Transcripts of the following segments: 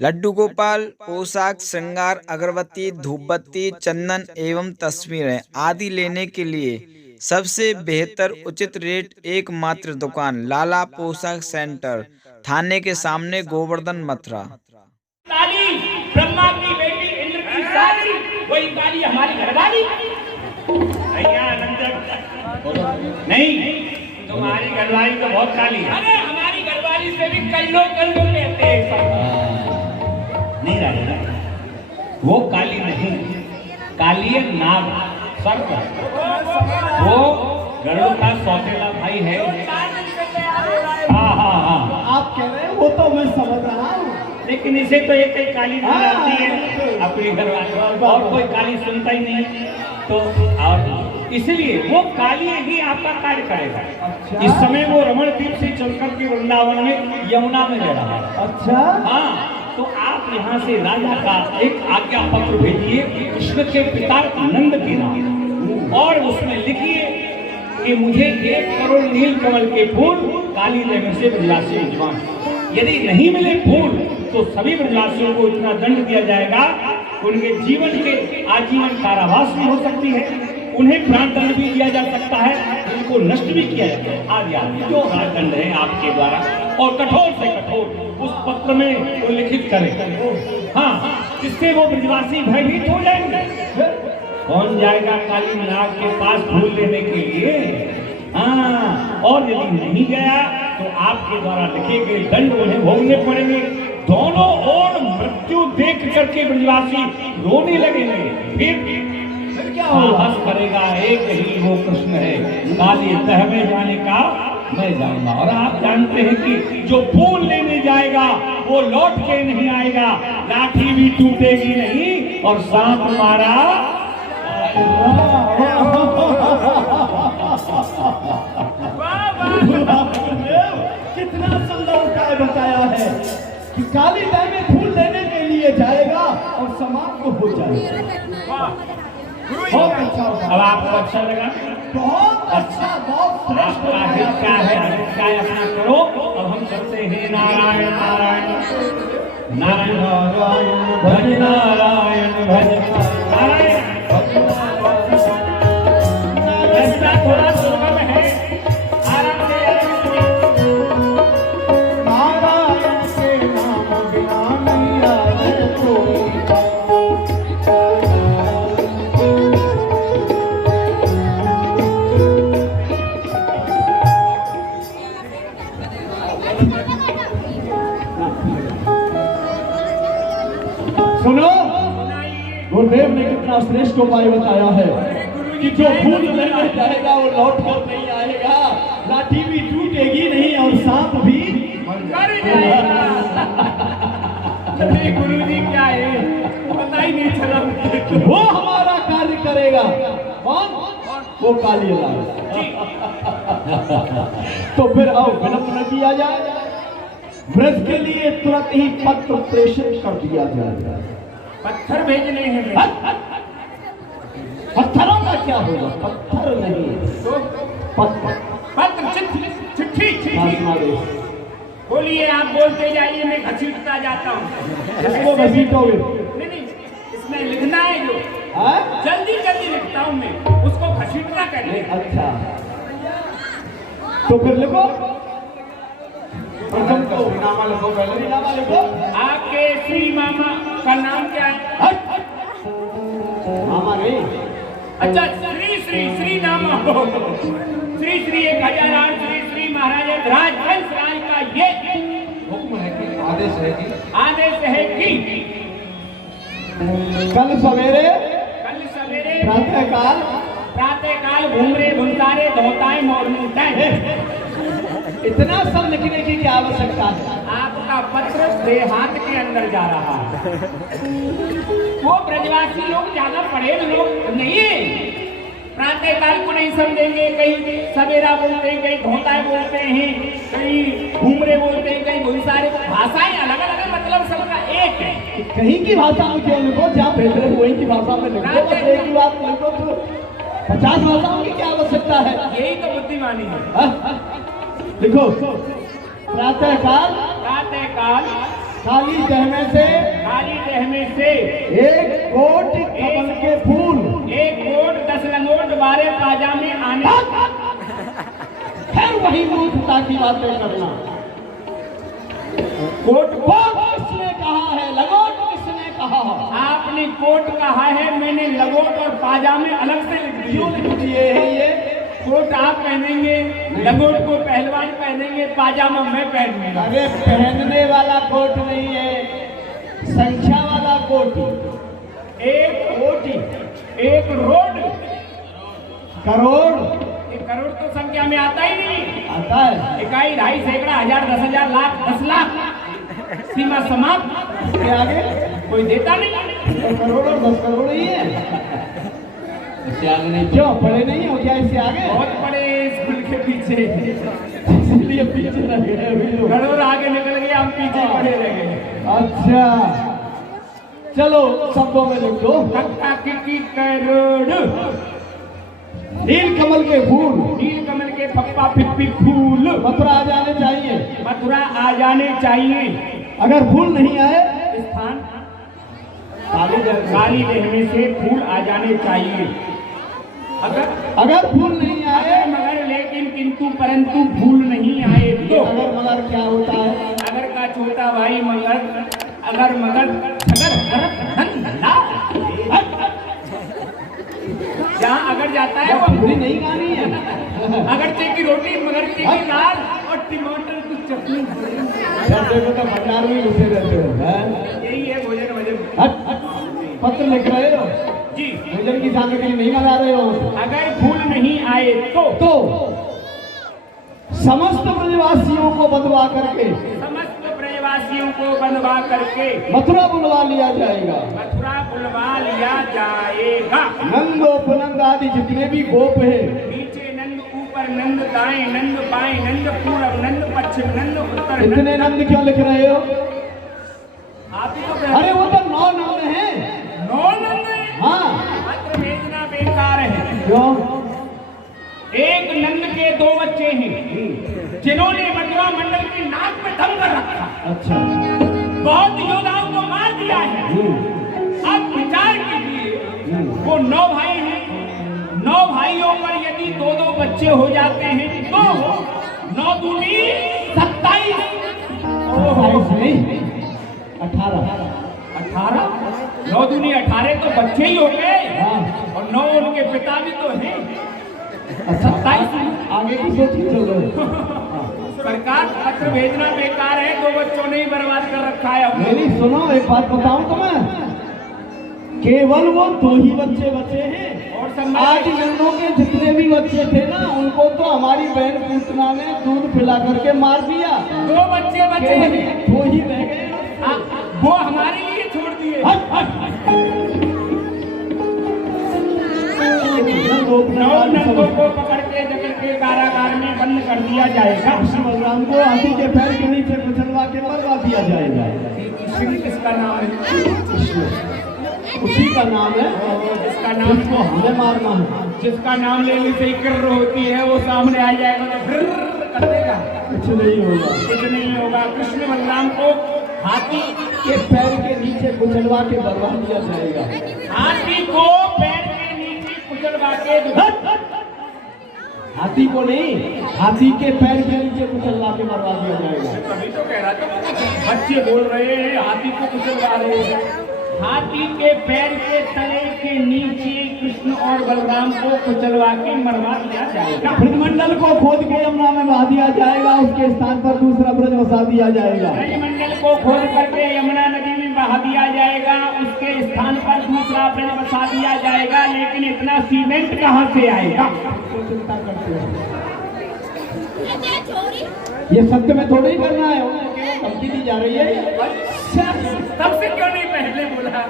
लड्डू गोपाल पोशाक, श्रृंगार, अगरबत्ती, धूपबत्ती, चंदन एवं तस्वीरें आदि लेने के लिए सबसे बेहतर उचित रेट एकमात्र दुकान लाला पोशाक सेंटर, थाने के सामने, गोवर्धन, मथुरा। काली ब्रह्मा की बेटी इंद्र की साली, वही काली हमारी घरवाली। भैया नहीं, तुम्हारी घरवाली तो बहुत काली है। अरे हमारी घरवाली से भी कल्लो कल्लो कहते हैं। नहीं राजा, वो काली नहीं, काली है नाग, सर्प। वो गरुड़ का सौतेला भाई है। हाँ हाँ हाँ, आप कह रहे हैं वो तो मैं समझ रहा हूँ, लेकिन इसे तो एक एक काली मिल जाती है अपनी घरवाली, और कोई काली सुनता ही नहीं। तो और इसलिए वो काली ही आपका कार्य करेगा। अच्छा? इस समय वो रमण द्वीप से चलकर के वृंदावन में यमुना में रह रहा है। अच्छा हाँ, तो आप यहाँ से राजा का एक आज्ञा पत्र भेजिए कृष्ण के पिता नंद के नाम, और उसमें लिखिए कि मुझे 1 करोड़ नील कमल के फूल काली नगर से ब्रजवासी भिजवाएं। यदि नहीं मिले फूल तो सभी ब्रजवासियों को इतना दंड दिया जाएगा, उनके जीवन के आजीवन कारावास भी हो सकती है, उन्हें प्राण दंड भी दिया जा सकता है, उनको नष्ट भी किया जाता है। आदि आदि जो दंड है आपके द्वारा, और कठोर से कठोर उस पत्र में उल्लिखित करें। हाँ, जिससे वो ब्रजवासी भयभीत हो जाएंगे। कौन जाएगा काली नाग के पास फूल लेने के लिए? हाँ, और यदि नहीं गया तो आपके द्वारा लिखे गए दंड उन्हें भोगने पड़ेंगे। दोनों ओर मृत्यु देख करके ब्रजवासी रोने लगेंगे। फिर क्या साहस करेगा? एक ही वो कृष्ण है, काली तह में जाने का मैं जाऊंगा। और आप जानते हैं कि जो फूल लेने जाएगा वो लौट के नहीं आएगा, लाठी भी टूटेगी नहीं, और सांप मारा। कितना सुंदर उपाय बताया है कि काली गाय में फूल लेने के लिए जाएगा और समाप्त हो जाएगा। बहुत अच्छा। अब आपको अच्छा लगा? बहुत अच्छा, बहुत श्रेष्ठ आपका हित क्या है, अहित क्या है, अपना करो। अब हम चलते हैं नारायण नारायण नारायण नारायण भज नारायण भज नारायण। रास्ता थोड़ा दुर्गम है, आराम से नारायण के नाम बिना नहीं आए कोई। सुनो, गुरुदेव ने कितना श्रेष्ठ उपाय बताया है कि जो फूल लेने जाएगा वो लौट कर नहीं आएगा, लाठी भी टूटेगी नहीं और सांप भी मर जाएगा। गुरु जी क्या है पता ही नहीं चला। वो हमारा कार्य करेगा। कौन? वो काली लाल। तो फिर आओ विलंब न किया जाए, ब्रज के लिए तुरंत ही पत्र प्रेषित कर दिया जाए। पत्थर भेजने हैं। पत्थरों का क्या होगा? पत्थर नहीं, पत्र, पत्र, चिट्ठी। बोलिए, आप बोलते जाइए, मैं घसीटता जाता हूँ। इसको घसीटोगे? नहीं, इसमें लिखना है जो जल्दी जल्दी लिखता हूँ मैं, उसको घसीटना करिए। अच्छा, तो फिर लिखो। प्रथम तो नामा लिखो, पहले नामा लिखो। आपके श्री मामा का नाम क्या है? मामा नहीं, अच्छा, श्री श्री श्री नामा हो। श्री श्री 1008 श्री श्री महाराज राजहंस राय का ये हुक्म है कि आदेश है कि कल सवेरे प्रातः काल घूमरे घुमतारे धोताए मोरनी तय। इतना सब लिखने की क्या आवश्यकता है? आपका पत्र देहात के अंदर जा रहा है। वो ब्रजवासी लोग ज्यादा पढ़े लोग नहीं है, प्रातः काल को नहीं समझेंगे। कहीं सवेरा बोलते हैं, कहीं धोताए बोलते हैं, कहीं घूमरे बोलते हैं, कहीं बहुत सारे भाषाएं अलग अलग, मतलब सबका एक है। कहीं की भाषा में क्यों लिखो? जहाँ भेज रहे वही की भाषा में लिखो। बस एक ही बात लिखो, तो 50 भाषाओं की क्या आवश्यकता है? यही तो बुद्धिमानी है। लिखो, प्रातः काल काली दहमे से काली दहमे से एक कोट कमल के फूल, एक कोट 10 लंगोट 12 पाजामे आने। फिर वही मूर्खता की बातें करना। कोट किसने कहा है, लगोट किसने कहा? आपने कोट कहा है, मैंने लगोट और पाजामे अलग से लिख क्यों दिए। लिख दिए हैं ये? कोट आप पहनेंगे, लगोट को पहलवान पहनेंगे, पाजामा मैं पहनूंगा। अरे पहनने वाला कोट नहीं है, संख्या वाला कोट। एक कोटी, एक रोड, करोड़ एक करोड़ तो संख्या में आता ही नहीं। आता है। इकाई, ढाई, सैकड़ा, हजार, 10,000, लाख, 10 लाख, सीमा समाप्त। इसके आगे कोई देता नहीं। 10 करोड़ और 10 करोड़ ही है। इससे आगे नहीं। क्यों पढ़े नहीं हो क्या? इससे आगे बहुत बड़े स्कूल के पीछे, इसलिए पीछे रह गए अभी लोग। करोड़ आगे निकल गए, हम पीछे पड़े रह गए। अच्छा चलो शब्दों में लिख दो। कक्का किक्की करोड़, नील कमल के फूल, नील कमल के पप्पा पिप्पी फूल, मथुरा आ जाने चाहिए। मथुरा आ जाने चाहिए। अगर फूल नहीं आए, स्थान काली दहमे। काली दहमे से फूल आ जाने चाहिए। अगर फूल नहीं आए, अगर मगर लेकिन किंतु परंतु फूल नहीं आए तो अगर मगर क्या होता है? अगर का छोटा भाई मगर, अगर मगर जहाँ अगर जाता है वो पूरी नहीं गानी है। अगर की रोटी, मगर की दाल और टमाटर की चटनी। जब देखो तो बाजार में घुसे रहते हो, हैं? यही है भोजन वजन। पत्र लिख रहे हो जी, भोजन की सामग्री नहीं बना रहे हो। अगर फूल नहीं आए तो समस्त ब्रजवासियों को बंधवा करके, समस्त ब्रजवासियों को बंधवा करके मथुरा बुलवा लिया जाएगा। मथुरा बुलवा लिया जाएगा। नंद उपनंद आदि जितने भी गोप है, नीचे नंद, ऊपर नंद, दाएं नंद, बाएं नंद, पूरब नंद, पश्चिम नंद, उत्तर नंद। इतने नंद क्यों लिख रहे हो? आप ही तो अरे वो तो 9 नंद हैं। 9 नंद है। हाँ पत्र भेजना बेकार है। क्यों? एक नंद के 2 बच्चे हैं जिन्होंने मथुरा मंडल की नाक में दम कर रखा। अच्छा। बहुत योद्धाओं को मार दिया है। अब विचार कीजिए, वो 9 भाई हैं, 9 भाइयों पर यदि 2-2 बच्चे हो जाते हैं तो 9 दूनी 27। 27 नहीं, 18। 9 दूनी 18 तो बच्चे ही हो गए। हाँ। और 9 उनके पिता भी तो हैं। अच्छा 27 आगे की सोची चल रहे हो। सरकार पत्र भेजना बेकार है, 2 बच्चों ने ही बर्बाद कर रखा है हमने। मेरी सुनो, एक बात बताऊं तुम्हें, केवल वो 2 ही बच्चे बचे हैं। और सब 8 जनों के जितने भी बच्चे थे ना, उनको तो हमारी बहन पूतना ने दूध पिला करके मार दिया। 2 बच्चे बचे हैं, 2 ही रह गए। वो हमारे लिए छोड़ दिए। हट, हट। 9 नंदों को पकड़ के जकड़ के कारागार में बंद कर दिया जाएगा। श्री बलराम को हाथी के पैर के नीचे कुचलवा के मरवा दिया जाएगा। श्री किसका नाम है? उसी का नाम है जिसका नाम जिसको हमें मारना है। जिसका नाम लेने से किर्र होती है, वो सामने आ जाएगा तो फिर कर देगा। कुछ नहीं होगा, कुछ नहीं होगा। कृष्ण बलराम को हाथी के पैर के नीचे कुचलवा के मरवा दिया जाएगा। हाथी को पैर के नीचे कुचलवा के हाथी को नहीं, हाथी के पैर के नीचे कुचलवा के मरवा दिया जाएगा। तभी तो कह रहा था, बच्चे बोल रहे हैं हाथी को कुचलवा रहे हैं। हाथी के पैर के तले के नीचे कृष्ण और बलराम को कुचलवा के मरवा दिया जाएगा। ब्रजमंडल को खोद के यमुना में बहा दिया जाएगा, उसके स्थान पर दूसरा ब्रज बसा दिया जाएगा। ब्रजमंडल को खोद करके यमुना नदी में बहा दिया जाएगा, उसके स्थान पर दूसरा ब्रज बसा दिया जाएगा। लेकिन इतना सीमेंट कहाँ से आएगा? चिंता करते हैं, ये सत्य में थोड़ी ही करना है, धमकी दी जा रही है। तब से क्यों नहीं पहले बोला?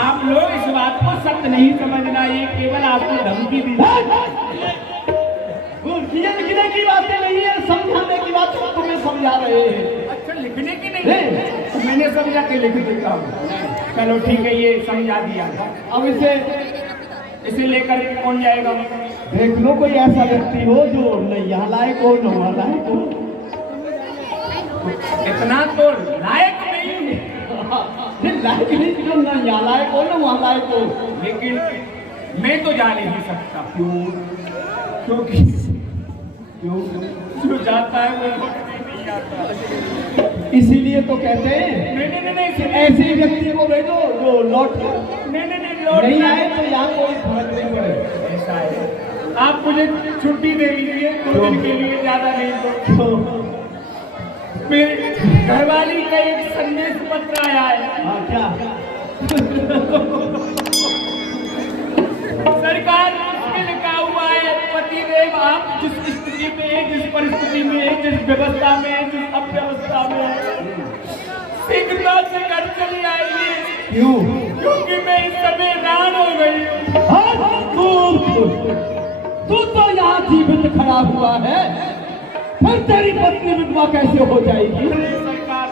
आप लोग इस बात को सत्य नहीं समझना, ये केवल आपको धमकी दी। लिखने की बातें नहीं है, समझाने की बात तुम्हें समझा रहे हैं। अच्छा लिखने की नहीं, मैंने समझा के लिख देता हूँ। चलो ठीक है, ये समझा दिया। अब इसे लेकर कौन जाएगा? देख लो कोई ऐसा व्यक्ति हो जो न यहाँ लायक हो न वहाँ लायक हो। इतना तो लायक नहीं लायक नहीं क्यों ना यहाँ लायक हो ना वहाँ लायक हो। लेकिन मैं तो जा नहीं सकता। क्यों? क्योंकि क्यों? जो जाता है वो लौट के नहीं आता। इसीलिए तो कहते हैं नहीं, ऐसे व्यक्ति को भेजो जो लौट नहीं, लौट नहीं आए तो यहाँ कोई फर्क नहीं पड़े। ऐसा है, आप मुझे छुट्टी दे लीजिए 2 दिन के लिए, ज्यादा नहीं तो। मेरे घरवाली का एक संदेश पत्र आया है। हाँ क्या? सरकार उसमें लिखा हुआ है, पतिदेव आप जिस स्थिति में, जिस परिस्थिति में, जिस व्यवस्था में, जिस अव्यवस्था में, शीघ्रता से घर चली आइए। क्यों? क्योंकि मैं इस समय रान हो गई हूँ। तू तो यहाँ जीवित खड़ा हुआ है, फिर तेरी पत्नी विधवा कैसे हो जाएगी? सरकार,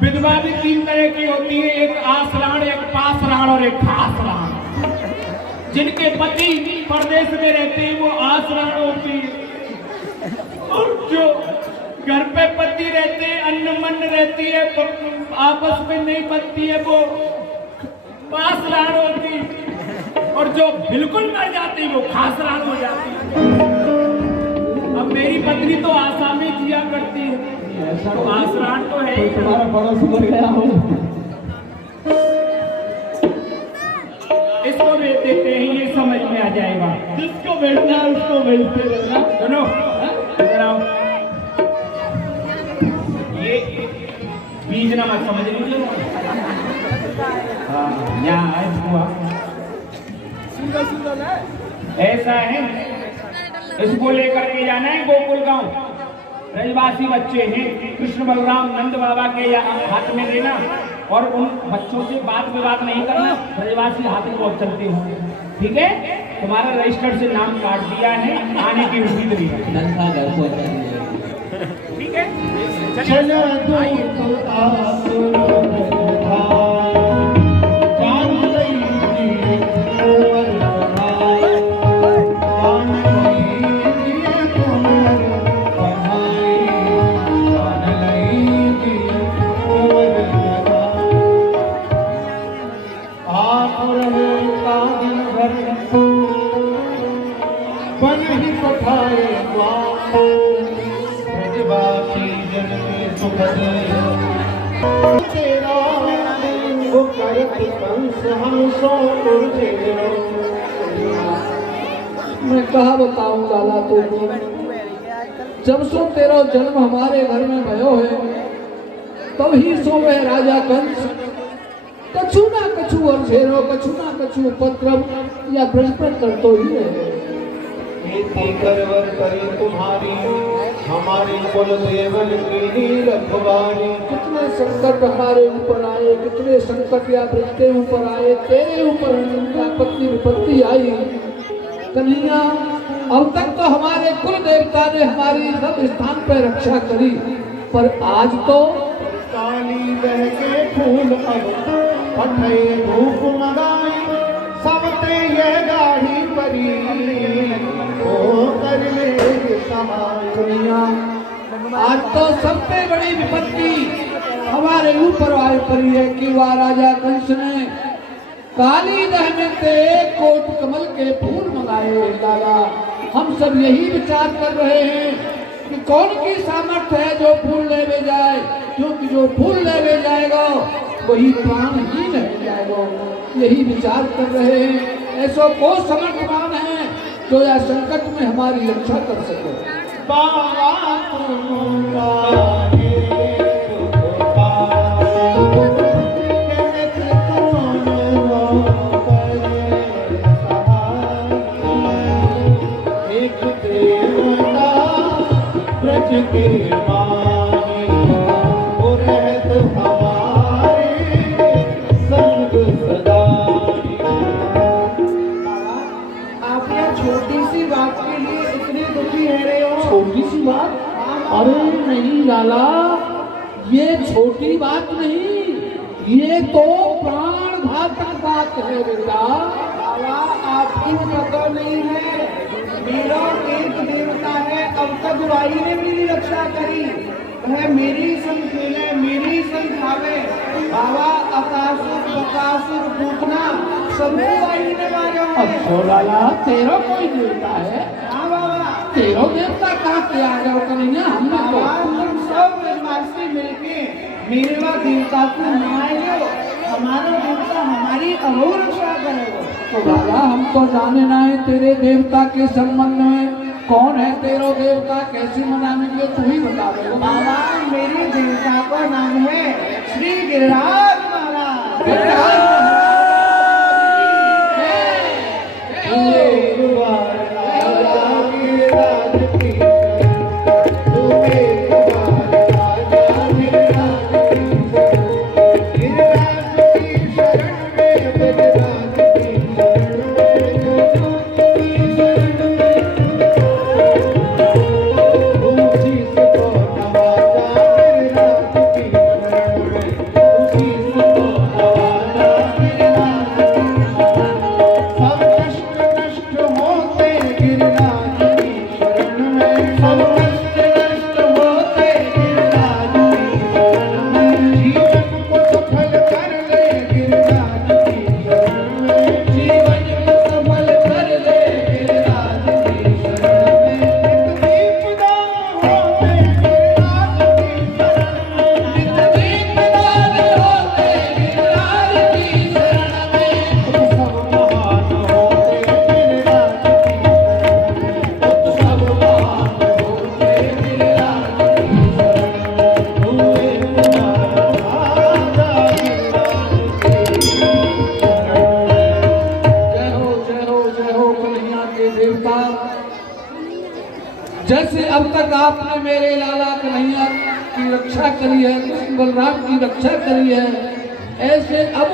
विधवा भी 3 तरह की होती है, एक आसराण, एक पासराण और एक खासराण। जिनके पति परदेश में रहते हैं वो आसराण होती है, और जो घर पे पति रहते हैं, अन्न मन रहती है, आपस में नहीं बनती है, वो पासराण होती है, और जो बिल्कुल मर जाती है वो खासराण हो जाती है। अब मेरी पत्नी तो आसाम में जिया करती है, तो आसराण तो है ही। तुम्हारा बड़ा सुधर गया हो। इसको भेज देते हैं, ये समझ में आ जाएगा। जिसको भेजना है उसको भेजते रहना। सुनो, इधर आओ। ये बीज नमक समझ लीजिए। हाँ, यहाँ है हुआ। ऐसा है, इसको लेकर के जाना है गोकुल गांव। ब्रजवासी बच्चे हैं, कृष्ण बलराम नंद बाबा के हाथ में देना, और उन बच्चों से बात विवाद नहीं करना, ब्रजवासी हाथ में बहुत चलते हो। ठीक है, तुम्हारा रजिस्टर से नाम काट दिया है, आने की उम्मीद नहीं है। ठीक है, चलो बन ही पठाए ब्रजवासी जन के सुख तेरा वो करत कंस हम सो मैं कहा बताऊं लाला तुझे, जब सो तेरा जन्म हमारे घर में भयो है, तब ही सो वह राजा कंस कछु ना कछु अरसेरो, कछु ना कछु उपद्रव या बृहस्पति करतो ही है। करवर करे तुम्हारी हमारे कुल देवन की रखवारी। कितने संकट हमारे ऊपर आए, कितने संकट या ब्रज के ऊपर आए, तेरे ऊपर आपत्ति विपत्ति आई। कन्हैया, अब तक तो हमारे कुल देवता ने हमारी सब स्थान पर रक्षा करी, पर आज तो काली बह के फूल अब पठे धूप मगाई, सबते यह गाड़ी परी ओ कर ले समाया। आज तो सबसे बड़ी विपत्ति हमारे ऊपर आए पड़ी है कि वह राजा कंस ने काली दह में से कोट कमल के फूल मंगाए। लाला, हम सब यही विचार कर रहे हैं कि कौन की सामर्थ्य है जो फूल लेवे जाए, क्योंकि जो फूल लेवे जाएगा वही प्राणहीन रह जाएगा। यही विचार कर रहे हैं, ऐसा कौन समर्थवान है जो या संकट में हमारी रक्षा कर सके। बाबा एक देवता ब्रज के मानी, वो रहत हमारे संग सदा। आप यह छोटी सी बात के लिए इतने दुखी है रहे हो? छोटी सी बात? अरे नहीं लाला, ये छोटी बात नहीं, ये तो प्राण घातक बात है बेटा। बाबा, आपकी पता नहीं है, मेरा एक देवता है, अब तक भाई ने मेरी रक्षा करी है, मेरी संग खेले, मेरी संग खावे। बाबा, आकाशों बकासुर पूतना सबको बांटने वाले हैं। अच्छा लाला तेरो कोई देवता है? हाँ बाबा, तेरो देवता कहाँ के आ गए कन्हैया? हमने तो बाबा तुम सब ब्रह्मास्त्री मिलके मेरे वा देवता को मनाए लो, हमारा देवता हमारी अहो रक्षा करेगा। तो लाला हम तो जाने ना है तेरे देवता के संबंध में, कौन है तेरो देवता, कैसे मनाएंगे तू ही बता दे। बाबा मेरे देवता का नाम है श्री गिरिराज महाराज। जैसे अब तक आपने मेरे लाला कन्हैया की रक्षा करी है, कृष्ण बलराम की रक्षा करी है, ऐसे अब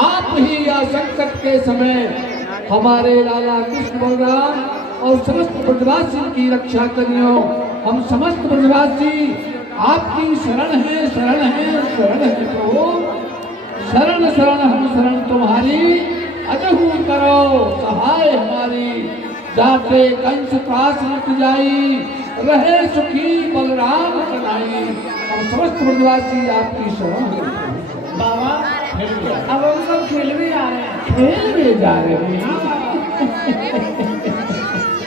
आप ही या संकट के समय हमारे लाला कृष्ण बलराम और समस्त ब्रजवासी की रक्षा करियो। हम समस्त ब्रजवासी आपकी शरण है, शरण है, शरण है प्रभु। शरण शरण हम शरण तुम्हारी, अजहू करो सहाय हमारी। जाते कंस त्रास मिट जाई, रहे सुखी बलराम कन्हई। हम समस्त ब्रजवासी आपकी शरण है। बाबा अब हम सब खेल भी जा रहे हैं। खेल में जा रहे हैं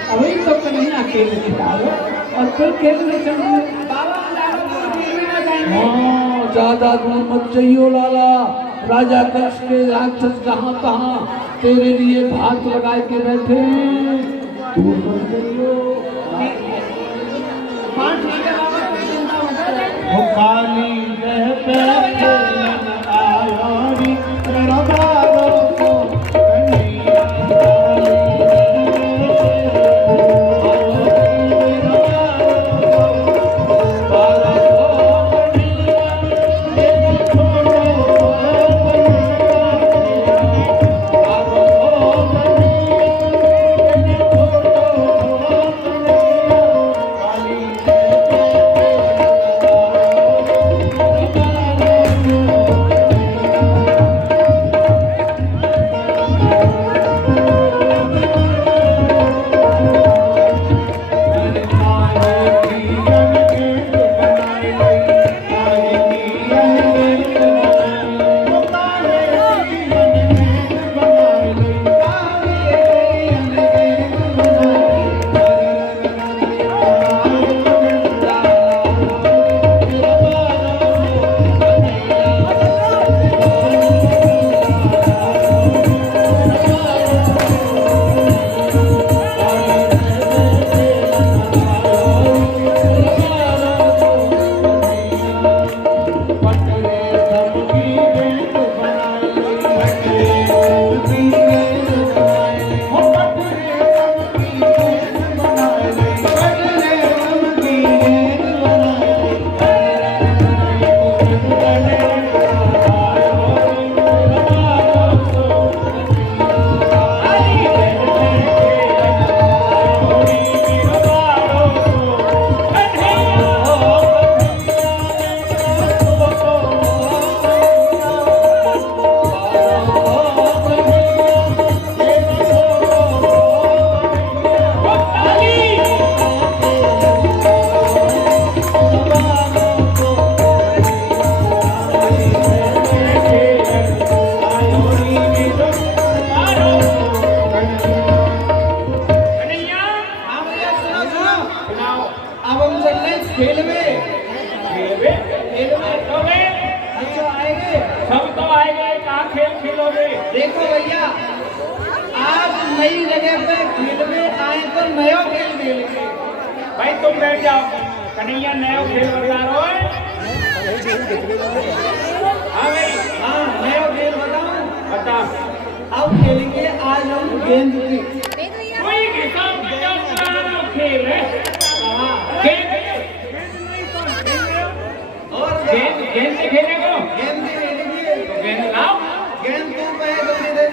अभी तो कन्हैया खेल में जा रहे हो और फिर खेल में चल रहे हो। बाबा हम ज्यादा दूर खेल भी ना जाएंगे। हाँ ज्यादा दूर मत जाइयो लाला। राजा कंस के राक्षस जहाँ तहाँ तेरे लिए भात लगाए के बैठे हैं। दूर मत जाइयो। हाँ ठीक है बाबा, कोई चिंता मत करो। वो काली रह पे आयोरी रबारो को कन्हैया काली करोगे? देखो भैया, आज नई जगह पे खेल में आए तो नया खेल खेलेंगे। भाई तुम बैठ जाओ, कन्हैया नया खेल बता रहा है। हाँ भाई, हाँ, नया खेल बताऊं? बता। अब खेलेंगे आज हम गेंद की। कोई हिसाब किताब पुराना खेल है। गेंद और गेंद गेंद से खेलेगा। गेंद की खेलेंगे। तो गेंद लाओ। गेंद तू कहे जल्दी दे।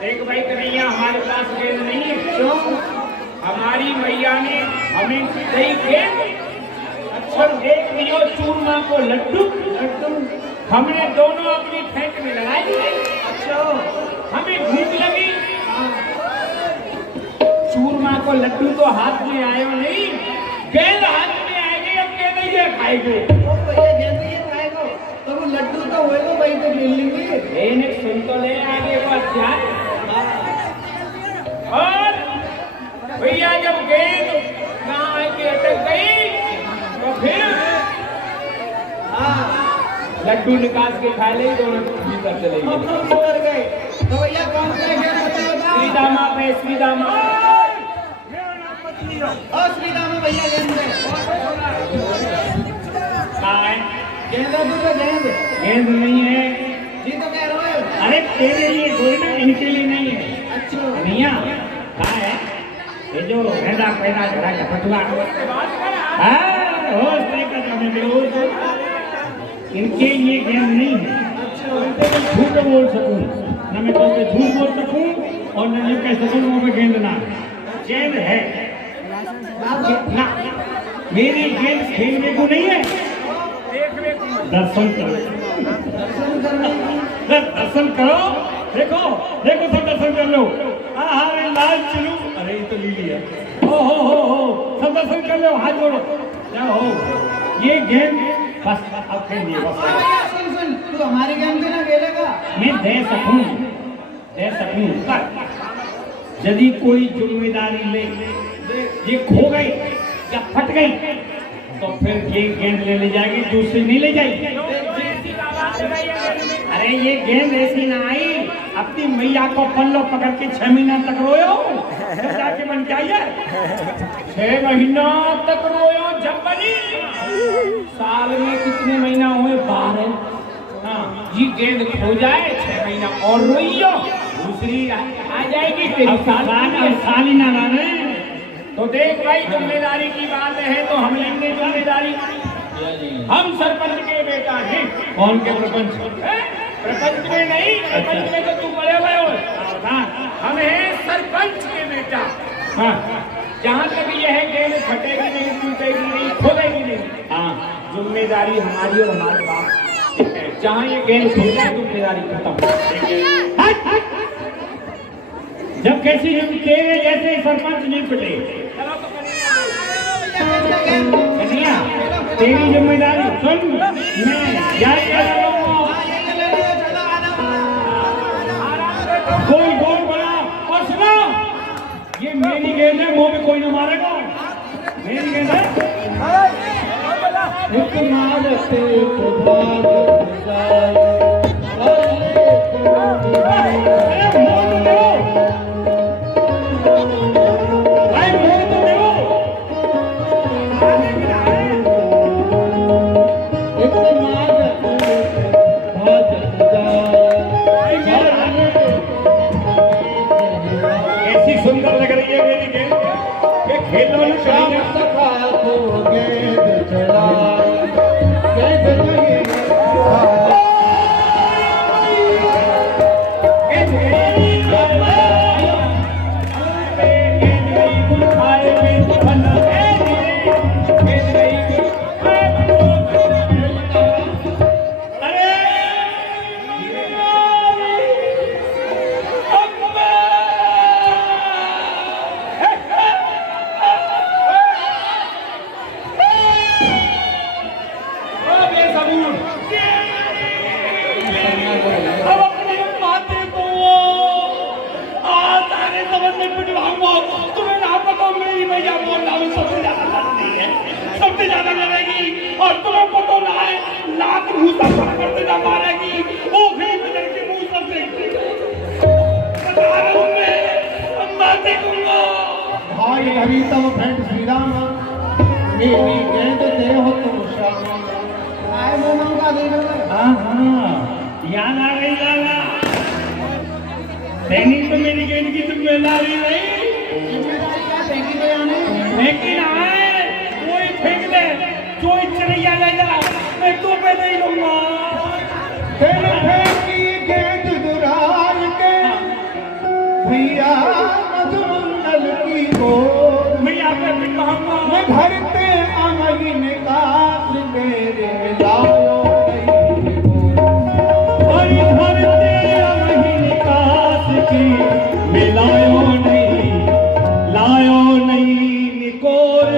देख भाई कन्हैया, हमारे पास गेंद नहीं है। क्यों? हमारी मैया ने हमें सही गेंद और एक दियो चूरमा को लड्डू। हमने दोनों अपनी फेंक में लगाई। अच्छा, हमें भूख लगी, चूरमा को लड्डू तो हाथ में आयो नहीं, गेंद हाथ में आएगी। अब गेंद ये खाएगी। तो भैया गेंद ये खाएगा तो वो लड्डू तो होएगा भाई, तो खेल लेंगे। इन्हें सुन तो ले आगे को अध्याय। और भैया जब गेंद कहाँ आके अटक गई तो फिर हाँ, लड्डू निकाल के खा ले, दोनों भीतर चले हम गए। लोग उतर गए। तो भैया कौन सा गेंद बताओ? श्रीदामा पे श्रीदामा। और श्रीराम भैया गेंद दे। कहाँ है? गेंद है तू तो गेंद। गेंद नहीं है। जी तो कह रहे हो। अरे तेरे लिए थोड़ी ना, इनके लिए नहीं है। अच्छा, कन्हैया कहाँ है? ये जो पैदा पैदा झड़ा झपटुआ इनके लिए गेंद नहीं है। झूठ बोल सकूं न, मैं तो झूठ बोल सकूं और न ये कह सकूं वहाँ पे गेंद ना है। गेंद है ना, मेरी गेंद खेलने को नहीं है, दर्शन करो। दर्शन करो, देखो देखो सब दर्शन कर लो। हाँ रे लाल चलू, अरे ये तो लीली है। हो सब दर्शन कर लो, हाथ जोड़ो। क्या हो ये गेंद बस अब खेलिए बस। भैया सुन, तू हमारी गेंद भी ना खेलेगा। मैं दे सकूं पर यदि कोई जिम्मेदारी ले, ये खो गई या फट गई तो फिर ये गेंद ले जाएगी, दूसरी नहीं ले जाएगी। अरे ये गेंद ऐसी ना आई, अपनी मैया को पल्लो पकड़ के 6 महीना तक रोयो, जाके बन के आई है। 6 महीना तक रोयो जब बनी। साल में कितने महीना हुए? 12। हाँ, ये गेंद खो जाए 6 महीना और रोइयो, दूसरी आ जाएगी। साल ही ना लाने। तो देख भाई, जिम्मेदारी की बात है तो हम लेंगे जिम्मेदारी। हम सरपंच के बेटा हैं। कौन के प्रपंच? प्रपंच में नहीं, प्रपंच में तो तू बड़े हुए हो। हम हैं सरपंच के बेटा। हाँ, जहाँ तक यह गेंद फटेगी नहीं, टूटेगी नहीं, खोदेगी नहीं। हाँ, जिम्मेदारी हमारी और हमारे बाप। जहाँ ये गेंद खो जाए जिम्मेदारी खत्म। जब कैसी तेरे जैसे सरपंच नहीं पिटे। कन्हैया, तेरी जिम्मेदारी सुन, मैं याद कर रहा हूँ। गोल बना और सुनो, ये मेरी गेंद है, मुंह में कोई न मारेगा। मेरी गेंद है। ऐसी सुंदर लग रही है मेरी गेंद, ये खेलने वाले चलेंगे। अब अपने माते को तारे समझ में पिटवाऊंगा। तुम्हें ना पता, मेरी भैया बोलना में सबसे ज्यादा लड़ती है, सबसे ज्यादा लड़ेगी। और तुम्हें पता ना है, लात मुंह से मारेगी, वो भी बदल के मुंह सबसे घड़ी तब भेंट श्री राम मेरी गेंद दे हो तुम श्याम आए मोहन का दे दो। हाँ हाँ याद आ गई लाला। सैनिक तो मेरी गेंद की जिम्मेदारी नहीं। जिम्मेदारी क्या फेंकी दे आने? लेकिन आए कोई फेंक दे, कोई चढ़िया ले जा, मैं तो पे नहीं लूंगा। तेरे फेंकी गेंद दुरार के भैया मधुमंगल की गोद मैं यहाँ पे भी कहूँगा। मैं घर पे आमही निकास मेरे लाओ नहीं और घर पे आमही निकास की मिलायो नहीं निकोर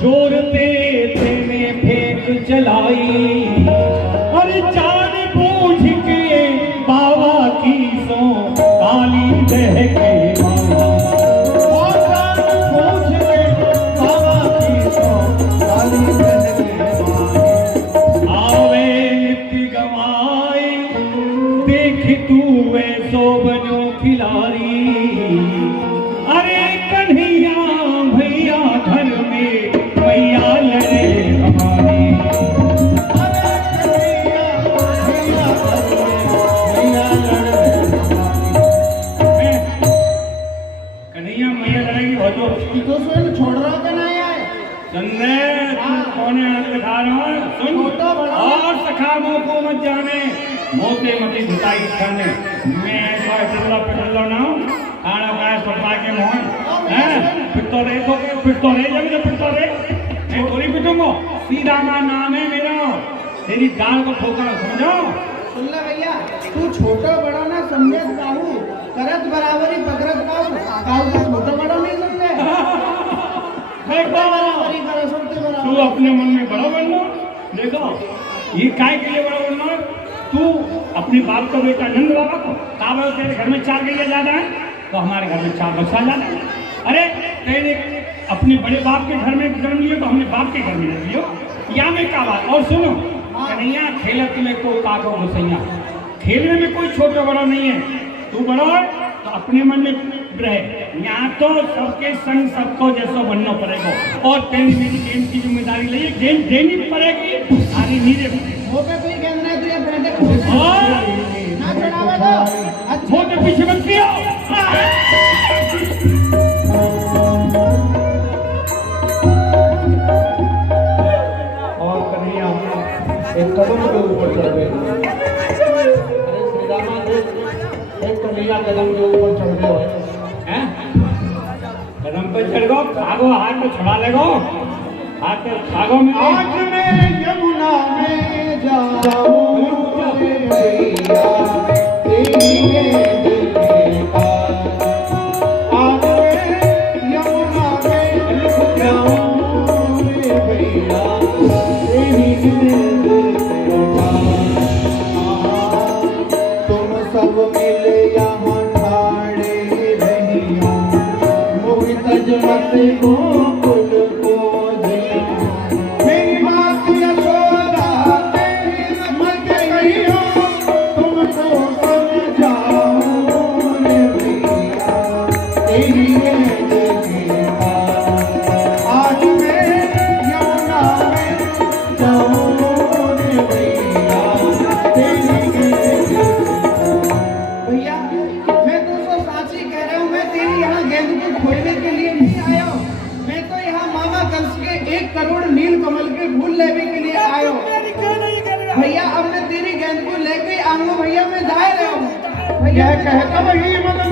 जोर पे तेने फेंक चलाई। और जान बूझ के बाबा की सो काली दह के आवे नित्य गवाए देख तू ऐसो बनो खिलाड़ी। अरे कन्हैया भैया घर में मैया लड़े हमारी। कन्हैया मैया लड़ेगी भजो। तो सुन छोड़ रहा का नहीं आए। संदे तू कौन है दिखा रहा है? सुन और सखामों को मत जाने मोते मती घुटाई करने। मैं ऐसा टल्ला पिटल्ला ना आना का सपा के मोहन हैं फिर तो रे जब फिर तो रे मैं थोड़ी पिटूंगा। सीधा नाम है मेरा, तेरी गाल को ठोका समझो। सुन ले भैया, तू छोटा बड़ा ना समझे काहू, करत बराबरी पकड़त काहू, काहू का छोटा बड़ा नहीं समझे। बराबरी करो, सबके तू बराबर। अपने मन में बड़ा बनना। देखो ये काय के लिए बड़ा बनना? तू अपने बाप का बेटा नंद बाबा को काबा तेरे घर में 4 गैया ज्यादा है तो हमारे घर में 4 बच्चा ज्यादा है। अरे तेरे अपने बड़े बाप के घर में जन्म लियो तो हमने बाप के घर में जन्म लियो। या में का बात। और सुनो कन्हैया खेलत में को काको गुसैया, खेलने में कोई छोटा बड़ा नहीं है। तू बड़ा तो अपने मन में रहे। यहाँ तो सबके संग सबको जैसा बनना पड़ेगा। और तेरी मेरी गेम की जिम्मेदारी लिए गेम देनी पड़ेगी। सारी नीचे वो पे कोई कहना है तुझे पहले ना चढ़ावा तो अच्छा। वो तो पीछे मत किया। और कन्हैया एक कदम के ऊपर चढ़ गए। अरे श्री रामा एक कन्हैया कदम के ऊपर चढ़ गए हैं? कदम पे चढ़ गो, भागो हाथ में छुड़ा लेगो, हाथ में भागो में। आज मैं यमुना में जाऊं रे भैया तेरे दिल का। आज मैं यमुना में जाऊं रे भैया तेरी दिल का। तुम सब मिले यहाँ ठाड़े रहियो मोहित जमत गोकुल को मेरी बात यशोदा तेरी मत कहियो तुमको समझाऊं रे भैया तेरी जगह। आज मैं यमुना में जाऊं रे भैया तेरी भैया मैं तुमको साची कह रहा हूँ, मैं तेरी यहाँ गेंद को खोलने के लिए नहीं आया हूँ। मैं तो यहाँ मामा कंस के 1 करोड़ नील कमल के फूल लेने के लिए आया हूँ। भैया अब मैं तेरी गेंद को लेके आऊंगा। भैया मैं जा रहा हूँ। भैया यह कहता वही मदन